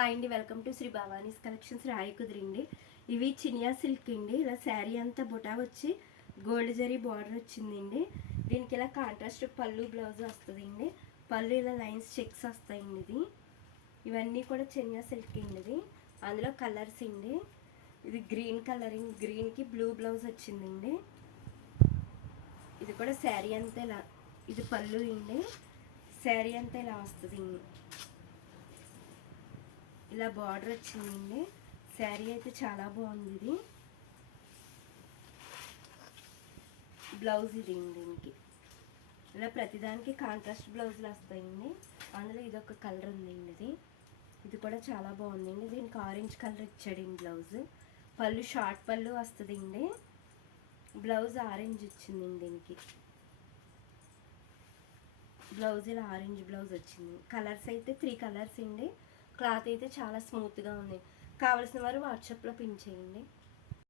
Hi అండి, welcome to Shri Bhavani's collections. రాయి కుదిరిండి. ఇవి చినియా సిల్క్ అండి. ఇలా శారీ అంతా బుటా వచ్చి గోల్డ్ జరీ బార్డర్ వచ్చిందండి. దీనికి ఇలా కాంట్రాస్ట్ పళ్ళు బ్లౌజ్ వస్తుందండి. పళ్ళు ఇలా లైన్స్ చెక్స్ వస్తాయండి. ఇవన్నీ కూడా చినియా సిల్క్ అండి. ఇది అందులో కలర్స్ అండి. ఇది గ్రీన్ కలరింగ్, గ్రీన్కి బ్లూ బ్లౌజ్ వచ్చిందండి. ఇది కూడా శారీ అంతా ఇలా, ఇది పళ్ళు అండి. శారీ అంతా ఇలా వస్తుంది. ఇలా బార్డర్ వచ్చిందండి. శారీ అయితే చాలా బాగుంది. ఇది బ్లౌజ్ ఇది దీనికి ఇలా ప్రతిదానికి కాంట్రాస్ట్ బ్లౌజులు వస్తాయండి. అందులో ఇదొక కలర్ ఉందండి. ఇది కూడా చాలా బాగుందండి. దీనికి ఆరెంజ్ కలర్ ఇచ్చాడండి బ్లౌజ్. పళ్ళు షార్ట్ పళ్ళు వస్తుందండి. బ్లౌజ్ ఆరెంజ్ వచ్చిందండి. దీనికి బ్లౌజ్ ఇలా ఆరెంజ్ బ్లౌజ్ వచ్చింది. కలర్స్ అయితే 3 కలర్స్ అండి. క్లాత్ అయితే చాలా స్మూత్గా ఉంది. కావాల్సిన వారు వాట్సాప్లో పిన్ చేయండి.